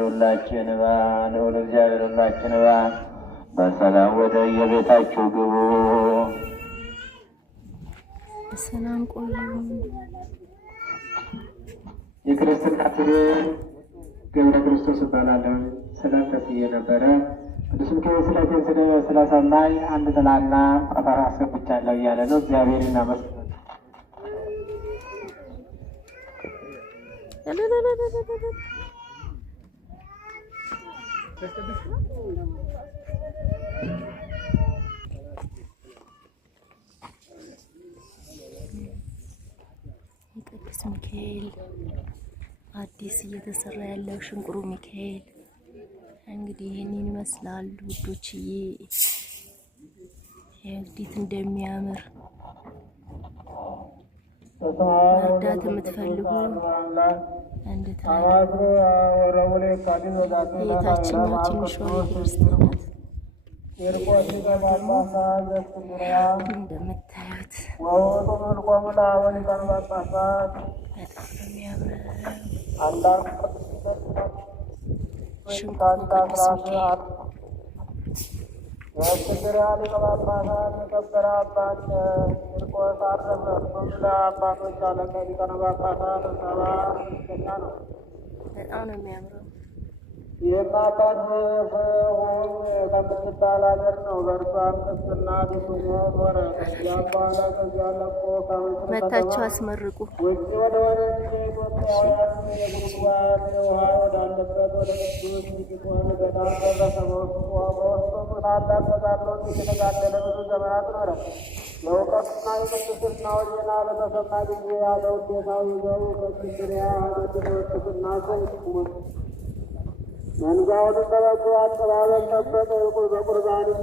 ሁላችን ልዑል እግዚአብሔር ሁላችን በሰላም ወደ የቤታችሁ ግቡ። ሰላም ቆዩ። የክርስትና ስሜ ገብረ ክርስቶስ እባላለሁ። ስለት ተስዬ ነበረ። ቅዱስ ሚካኤል ስለቴን ስለሰማኝ አንድ ጥላና ጠፈር አስገብቻለሁ እያለ ነው። እግዚአብሔር ይመስገን። ቅዱስ ሚካኤል አዲስ እየተሰራ ያለው ሽንቁሩ ሚካኤል እንግዲህ ይህንን ይመስላል ውዶችዬ። እንዴት እንደሚያምር መርዳት የምትፈልጉ እንድትረዱ የታችኛው ትንሿ ቤተክርስቲያናት እንደምታዩት ሽንቁሩ ቅዱስ ሚካኤል በጣም ነው የሚያምረው። የማባት ሆን ከምትባል ሀገር ነው። በእርሷም ክርስትና ስሙ ኖረ። ከዚያም በኋላ ከዚያ ለቆ መታችሁ አስመርቁ። ውጭ ወደ ሆነች ኢትዮጵያውያን የጉድጓድ ውሃ ወዳለበት ወደ ቅዱስ ሚኪቆን ገዳም ደረሰ። በውስጡም ታላቅ ተጋድሎ እየተጋደለ ብዙ ዘመናት ኖረ። የእውቀትና የቅድስናው ዜና በተሰማ ጊዜ ያለ ውዴታው ይዘው ከእስክንድርያ ወደድርስትና ሰይሙት። መንጋውን በበጎ አቀባበል ጠበቀ። በቁርባንም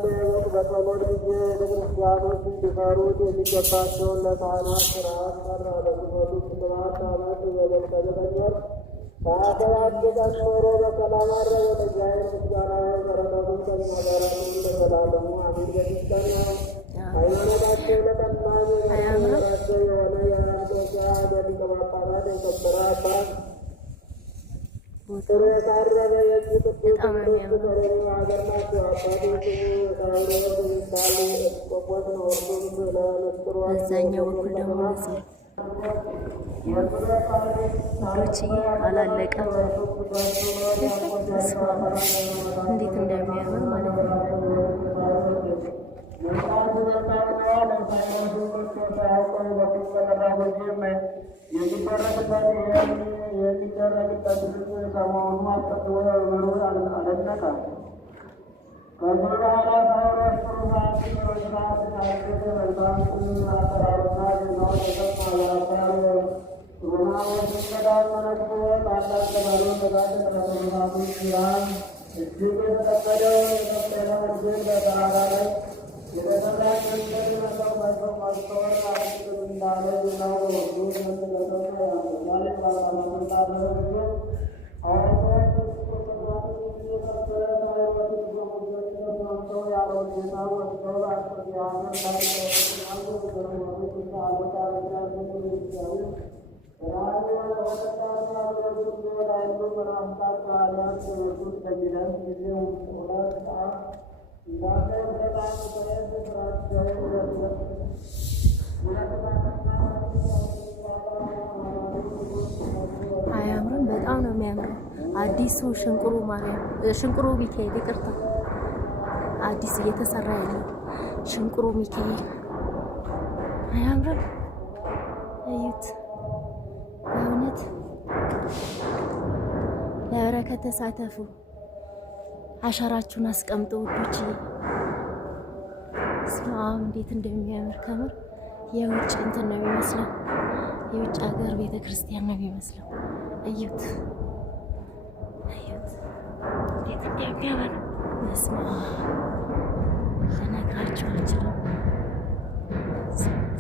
በጸሎት ጊዜ ቤተክርስቲያኖች እንዲሰሩት የሚገባቸውን ለካህናት ሥርዓት ሰራ። ለሲኖዶስ 7 ዓመት በደቀ ዘጠኞች 27 ቀን ኖሮ በሰላም አረገ። ለእግዚአብሔር ምስጋና በረከቱን ከእኛ ጋር ለዘላለሙ አሜን። በዚህቀን ሃይማኖታቸው ለቀናች የመሰከራቸው የሆነ የአንጾኪያ ሊቀ ጳጳሳት የከበረ አባት በጣም ነው የሚያምረው። በዛኛው በኩል ደግሞ እዚህ ወዶችዬ አላለቀም። እንዴት እንደሚያምር ማለት ነው። የሚደረግበት ሰሞኑ አስቀጥሎ መኖር አለነቃም። ከዚህ በኋላ ሳይሮስ ቁርባን መስራት ታገደ። መልካም አሰራሩና ዜናውን የሰማ የአባር ሮማዎች ገዳም መነኩ። ታላቅ ተጋድሎ ተጋደለ። በተመሳቱ ኪራን እጅግ የተጠበደው የከበረ እርግል በተራራ ላይ የተሰራች መንገድ መሰው መሰው ማስተወር አስብ እንዳለ ዜናው በወዱ መንገደሰው ያለ ባለማመንታ ጊዜ አያምርም? በጣም ነው የሚያምረው። አዲሱ ሽንቁሩ ማርያም ሽንቁሩ ሚካኤል ይቅርታ፣ አዲስ እየተሰራ ያለው ሽንቁሩ ሚካኤል አያምርም? እዩት። በእውነት ለበረከት ተሳተፉ፣ አሻራችሁን አስቀምጡ ውዶች። ስማም እንዴት እንደሚያምር ከምር የውጭ እንትን ነው የሚመስለው፣ የውጭ ሀገር ቤተ ክርስቲያን ነው የሚመስለው። እዩት እዩት እንዴት እንደሚያምር በስመ አብ ልነግራችሁ አልችልም።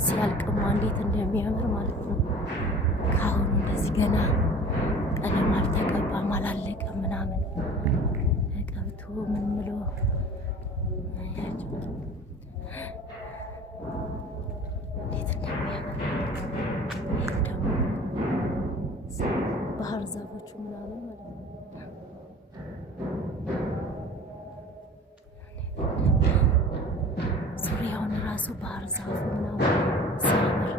ሲያልቅማ እንዴት እንደሚያምር ማለት ነው። ከአሁኑ እንደዚህ ገና ቀለም አልተቀባም አላለቀም ምናምን ተቀብቶ ምን ብሎ እንዴት እንደሚያምር ዛፎቹ ምናምን ማለት ነው። ዙሪያውን ራሱ ባህር ዛፉ ምናምን ሲያምር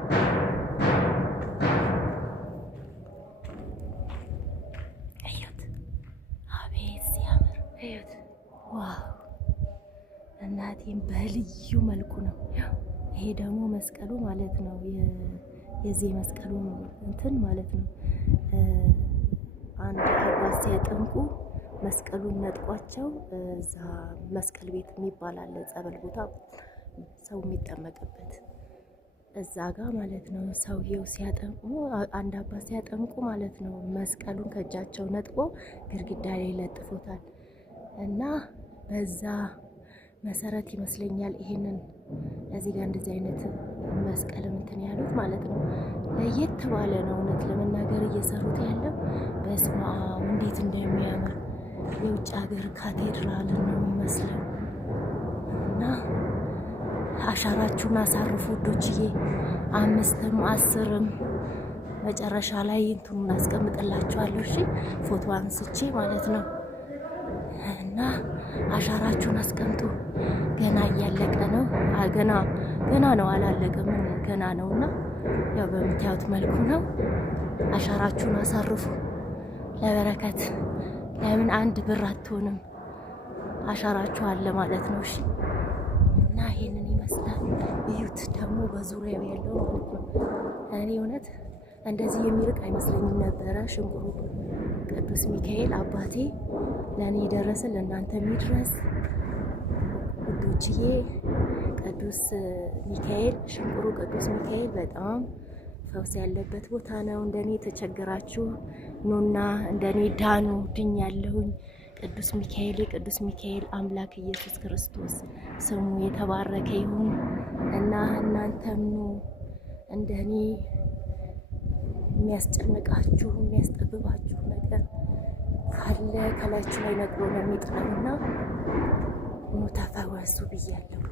እዩት። አቤት ሲያምር እዩት። ዋው እናቴም በልዩ መልኩ ነው። ይሄ ደግሞ መስቀሉ ማለት ነው። የዚህ መስቀሉ እንትን ማለት ነው። አንድ አባት ሲያጠምቁ መስቀሉን ነጥቋቸው እዛ መስቀል ቤት የሚባል አለ፣ ጸበል ቦታ ሰው የሚጠመቅበት እዛ ጋር ማለት ነው። ሰውየው ሲያጠምቁ አንድ አባት ሲያጠምቁ ማለት ነው መስቀሉን ከእጃቸው ነጥቆ ግድግዳ ላይ ለጥፎታል እና በዛ መሰረት ይመስለኛል ይሄንን እዚህ ጋር እንደዚህ አይነት መስቀል እንትን ያሉት ማለት ነው። ለየት ባለ ነው እውነት ለመናገር እየሰሩት ያለው። በስመ አብ እንዴት እንደሚያምር የውጭ ሀገር ካቴድራል ነው የሚመስለው። እና አሻራችሁን አሳርፉ ውዶችዬ፣ 5ም 10ም መጨረሻ ላይ እንትኑን አስቀምጥላችኋለሁ። እሺ ፎቶ አንስቼ ማለት ነው። እና አሻራችሁን አስቀምጡ። ገና እያለቀ ነው። ገና ነው አላለቀም፣ ገና ነው። እና ያው በምታዩት መልኩ ነው። አሻራችሁን አሳርፉ ለበረከት። ለምን አንድ ብር አትሆንም? አሻራችሁ አለ ማለት ነው። እሺ እና ይሄንን ይመስላል። እዩት ደግሞ በዙሪያው ያለው ማለት ነው። እኔ እውነት እንደዚህ የሚርቅ አይመስለኝም ነበረ። ሽንቁሩ ቅዱስ ሚካኤል አባቴ ለእኔ የደረሰ ለእናንተ የሚድረስ ውዶችዬ። ቅዱስ ሚካኤል ሽንቁሩ ቅዱስ ሚካኤል በጣም ፈውስ ያለበት ቦታ ነው። እንደኔ ተቸገራችሁ ኑና እንደኔ ዳኑ። ድኛለሁኝ። ቅዱስ ሚካኤል የቅዱስ ሚካኤል አምላክ ኢየሱስ ክርስቶስ ስሙ የተባረከ ይሁን እና እናንተም ኑ እንደኔ የሚያስጨንቃችሁ የሚያስጠብባችሁ ነገር ካለ ከላችሁ ላይ ነቅሎ ነው የሚጥለውና ኑ ተፈወሱ ብያለሁ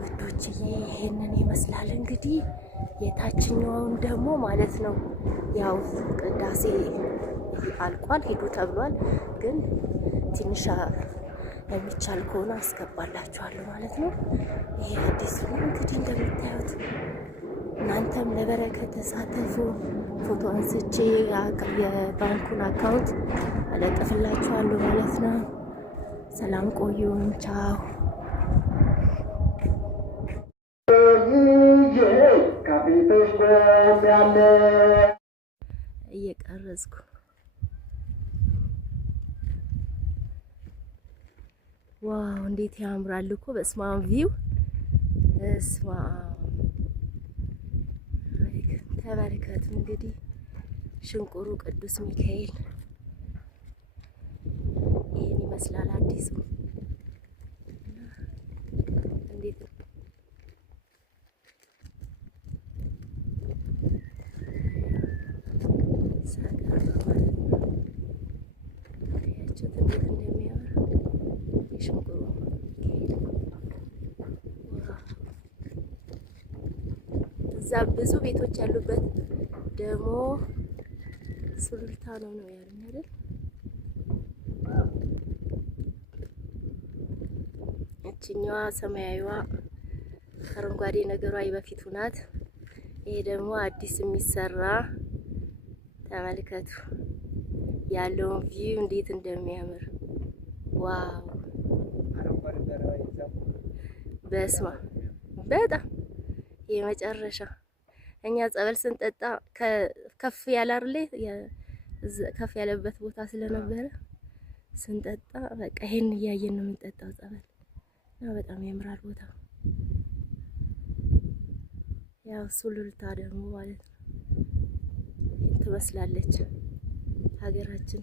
ውዶችዬ። ይሄንን ይመስላል እንግዲህ። የታችኛውን ደግሞ ማለት ነው ያው ቅዳሴ አልቋል፣ ሂዱ ተብሏል። ግን ትንሽ የሚቻል ከሆነ አስገባላችኋለሁ ማለት ነው። ይሄ አዲስ ነው እንግዲህ እንደምታዩት። እናንተም ለበረከት ተሳተፉ። ፎቶ አንስቼ የባንኩን አካውንት አለጥፍላችኋለሁ ማለት ነው። ሰላም ቆዩን። ቻው። እየቀረጽኩ ዋው እንዴት ያምራል እኮ በስመ አብ ቪው በስመ አብ ተመልከቱ እንግዲህ ሽንቁሩ ቅዱስ ሚካኤል ይህን ይመስላል። አዲሱ እንዴት ያችሁት እንዴት እንደሚያምር የሽንቁሩ ሚካኤል እዛ ብዙ ቤቶች ያሉበት ደግሞ ሱሉልታ ነው ያሉኝ አይደል? እችኛዋ ሰማያዊዋ አረንጓዴ ነገሯ የበፊቱ ናት። ይሄ ደግሞ አዲስ የሚሰራ ተመልከቱ ያለውን ቪው እንዴት እንደሚያምር ዋው! በስማ በጣም የመጨረሻ እኛ ጸበል ስንጠጣ ከፍ ያለ አይደል ከፍ ያለበት ቦታ ስለነበረ ስንጠጣ በቃ ይሄን እያየን ነው የምንጠጣው ጸበል እና በጣም ያምራል ቦታ። ያው ሱሉልታ ደግሞ ማለት ነው ትመስላለች ሀገራችን።